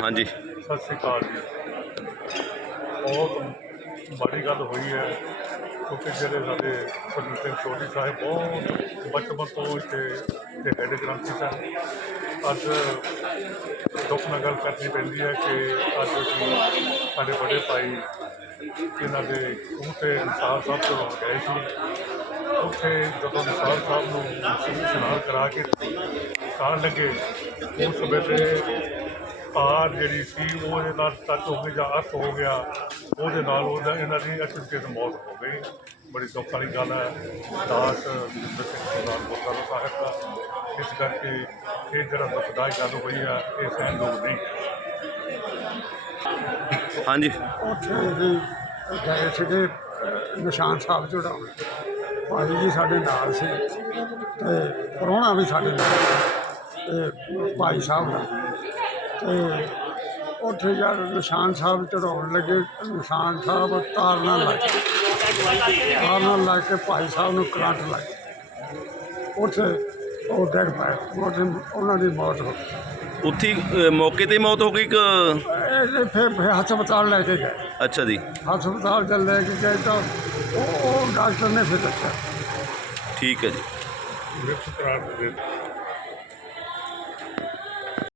ਹਾਂਜੀ। ਸਤਿ ਸ਼੍ਰੀ ਅਕਾਲ ਜੀ। ਬਹੁਤ ਬੜੀ ਗੱਲ ਹੋਈ ਹੈ, ਕਿਉਂਕਿ ਜਿਹੜੇ ਸਾਡੇ ਸਰਦਾਰ ਸਿੰਘ ਸੋਢੀ ਸਾਹਿਬ ਬਹੁਤ ਬਚਪਨ ਤੋਂ ਇੱਥੇ ਤੇ ਹੈਡ ਗ੍ਰੰਥੀ ਸਨ। ਅੱਜ ਦੁੱਖ ਨਾਲ ਗੱਲ ਕਰਨੀ ਪੈਂਦੀ ਹੈ ਕਿ ਅੱਜ ਅਸੀਂ ਸਾਡੇ ਬੜੇ ਭਾਈ ਇਹਨਾਂ ਦੇ ਖੂਹ ਤੇ ਨਿਸਾਰ ਸਾਹਿਬ ਤੋਂ ਗਏ ਸੀ। ਉੱਥੇ ਜਦੋਂ ਨਿਸਾਰ ਸਾਹਿਬ ਨੂੰ ਇਸ਼ਨਾਨ ਕਰਾ ਕੇ ਖਾਣ ਲੱਗੇ, ਉਸ ਵੇਲੇ ਤਾਰ ਜਿਹੜੀ ਸੀ ਉਹਦੇ ਨਾਲ ਟੱਚ ਹੋ ਗਈ ਜਾਂ ਅਰਥ ਹੋ ਗਿਆ ਉਹਦੇ ਨਾਲ ਉਹਦਾ ਇਹਨਾਂ ਦੀ ਅਚਨਚੇਤ ਮੌਤ ਹੋ ਗਈ। ਬੜੀ ਦੁੱਖ ਵਾਲੀ ਗੱਲ ਹੈ ਦਾਸ ਸਰਦਾਰ ਗੁਰਦੁਆਰਾ ਸਾਹਿਬ ਦਾ ਇਸ ਕਰਕੇ ਇਹ ਜਿਹੜਾ ਦੁਖਦਾਈ ਗੱਲ ਹੋਈ ਹੈ ਇਹ ਸਹਿਣਯੋਗ ਨਹੀਂ। ਹਾਂਜੀ। ਉੱਥੇ ਵੀ ਗਏ ਸੀਗੇ ਨਿਸ਼ਾਨ ਸਾਹਿਬ ਚੜਾਉਣ ਭਾਈ ਜੀ ਸਾਡੇ ਨਾਲ ਸੀ ਤੇ ਪ੍ਰਾਹੁਣਾ ਵੀ ਸਾਡੇ ਨਾਲ ਤੇ ਭਾਈ ਸਾਹਿਬ ਦਾ। ਤੇ ਉੱਥੇ ਜਦ ਨਿਸ਼ਾਨ ਸਾਹਿਬ ਚੜਾਉਣ ਲੱਗੇ ਨਿਸ਼ਾਨ ਸਾਹਿਬ ਤਾਰ ਨਾਲ ਲੱਗ ਗਏ। ਤਾਰ ਨਾਲ ਲੱਗ ਕੇ ਭਾਈ ਸਾਹਿਬ ਨੂੰ ਕਰੰਟ ਲੱਗ ਗਿਆ। ਉੱਥੇ ਉਹ ਡਿੱਗ ਪਏ ਉੱਥੇ ਉਹਨਾਂ ਦੀ ਮੌਤ ਹੋ ਗਈ। ਉੱਥੇ ਹੀ, ਅ, ਮੌਕੇ ਤੇ ਹੀ ਮੌਤ ਹੋ ਗਈ ਕਿ ਇਹ ਫਿਰ ਫਿਰ ਹਸਪਤਾਲ ਲੈ ਕੇ ਗਏ। ਅੱਛਾ ਜੀ। ਹਸਪਤਾਲ ਚ ਲੈ ਕੇ ਗਏ ਤਾਂ ਉਹ ਉਹ ਡਾਕਟਰ ਨੇ ਫਿਰ ਦੱਸਿਆ। ਠੀਕ ਹੈ ਜੀ।